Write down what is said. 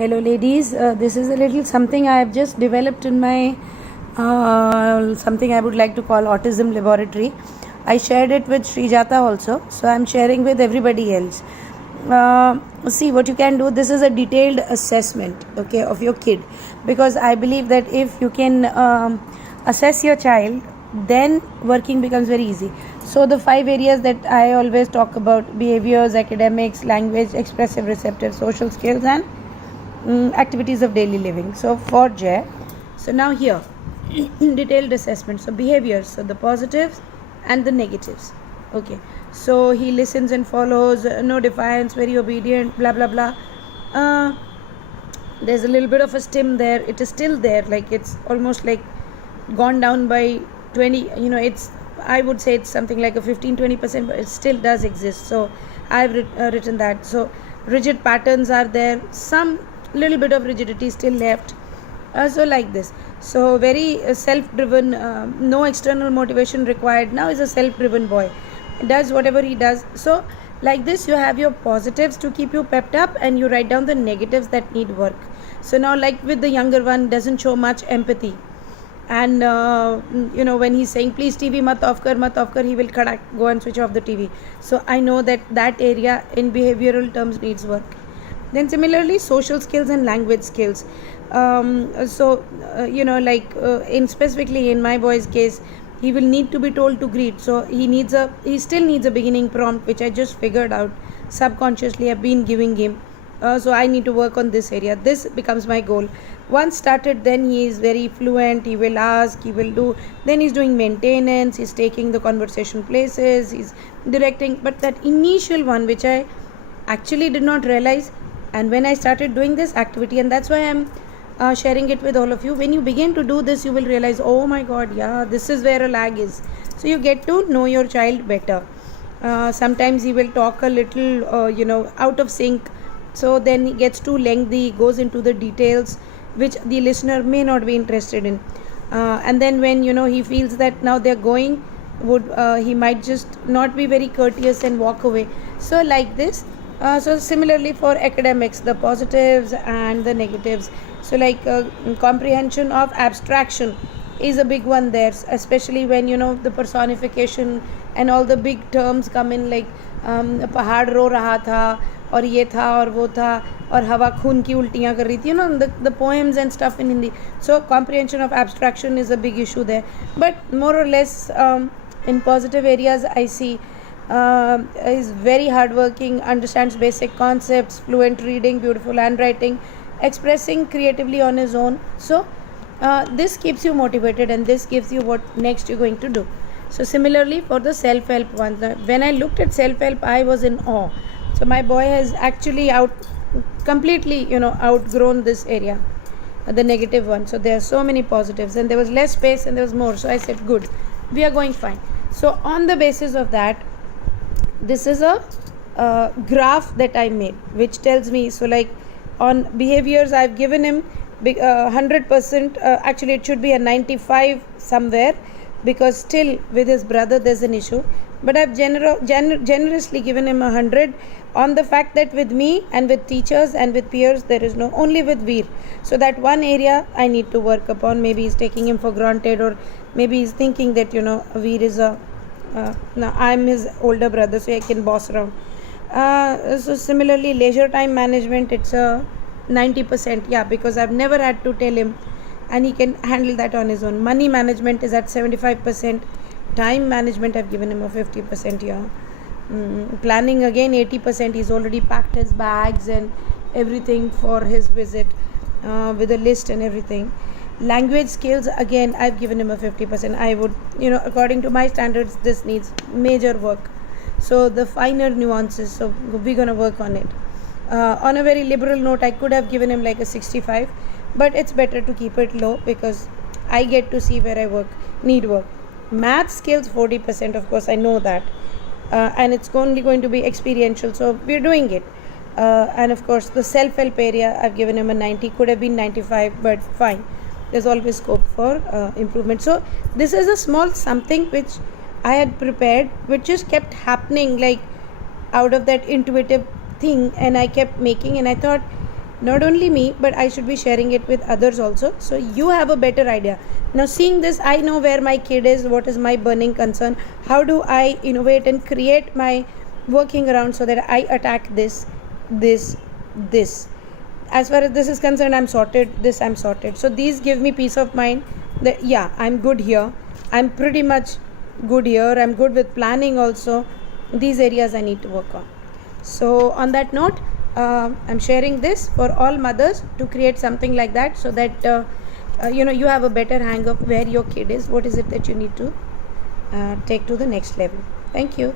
Hello, ladies. This is a little something I have just developed in my something I would like to call autism laboratory. I shared it with Srijata also, so I'm sharing with everybody else. See what you can do. This is a detailed assessment, okay, of your kid, because I believe that if you can assess your child, then working becomes very easy. So the 5 areas that I always talk about: behaviors, academics, language, expressive, receptive, social skills, and activities of daily living. So for Jay, so now here detailed assessment. So behaviors, so the positives and the negatives. Okay, so he listens and follows, no defiance, very obedient, blah blah blah. There's a little bit of a stim there. It is still there, like it's almost like gone down by 20. It's, I would say it's something like a 15-20%, but it still does exist. So I've written that. So rigid patterns are there, some little bit of rigidity still left. So like this. So very self-driven, no external motivation required. Now is a self-driven boy, does whatever he does. So like this, you have your positives to keep you pepped up, and you write down the negatives that need work. So now, like with the younger one, doesn't show much empathy, and when he's saying please TV mat off kar, he will go and switch off the TV. So I know that area in behavioral terms needs work. Then similarly, social skills and language skills. In specifically in my boy's case, he will need to be told to greet. So he still needs a beginning prompt, which I just figured out subconsciously. I've been giving him. So I need to work on this area. This becomes my goal. Once started, then he is very fluent. He will ask, he will do. Then he's doing maintenance. He's taking the conversation places. He's directing. But that initial one, which I actually did not realize, and when I started doing this activity, and that's why I'm sharing it with all of you. When you begin to do this, you will realize, oh my God, yeah, this is where a lag is. So you get to know your child better. Sometimes he will talk a little, out of sync. So then it gets too lengthy, goes into the details which the listener may not be interested in. And then when he feels that now they're going, he might just not be very courteous and walk away. So like this. So similarly for academics, the positives and the negatives. So like comprehension of abstraction is a big one there, especially when the personification and all the big terms come in, like पहाड़ रो रहा था, और ये था और वो था, और हवा खून की उल्टियाँ कर रही थी, the poems and stuff in Hindi. So comprehension of abstraction is a big issue there. But more or less in positive areas, I see is very hardworking, understands basic concepts, fluent reading, beautiful handwriting, expressing creatively on his own. So this keeps you motivated, and this gives you what next you're going to do. So similarly for the self-help ones, when I looked at self-help, I was in awe. So my boy has actually completely outgrown this area, the negative one. So there are so many positives, and there was less space and there was more. So I said, good, we are going fine. So on the basis of that, this is a graph that I made, which tells me, so like on behaviors, I've given him 100%, actually it should be a 95 somewhere, because still with his brother there's an issue. But I've generously given him 100 on the fact that with me and with teachers and with peers there is no, only with Veer. So that one area I need to work upon. Maybe he's taking him for granted, or maybe he's thinking that Veer is now I'm his older brother, so I can boss around. So similarly, leisure time management, it's a 90%, yeah, because I've never had to tell him, and he can handle that on his own. Money management is at 75%. Time management, I've given him a 50%, yeah. Planning again 80%. He's already packed his bags and everything for his visit, with a list and everything. Language skills, again I've given him a 50%. I would, according to my standards, this needs major work. So the finer nuances, so we're gonna work on it. On a very liberal note, I could have given him like a 65, but it's better to keep it low, because I get to see where I need work. Math skills 40%, of course I know that, and it's only going to be experiential, so we're doing it. And of course the self-help area, I've given him a 90, could have been 95, but fine, there's always scope for improvement. So this is a small something which I had prepared, which just kept happening, like out of that intuitive thing, and I kept making, and I thought not only me, but I should be sharing it with others also, so you have a better idea. Now seeing this, I know where my kid is, what is my burning concern, how do I innovate and create my working around so that I attack this. As far as this is concerned, I'm sorted. So these give me peace of mind that yeah, I'm good here, I'm pretty much good here, I'm good with planning also. These areas I need to work on. So on that note, I'm sharing this for all mothers to create something like that, so that you have a better hang of where your kid is, what is it that you need to take to the next level. Thank you.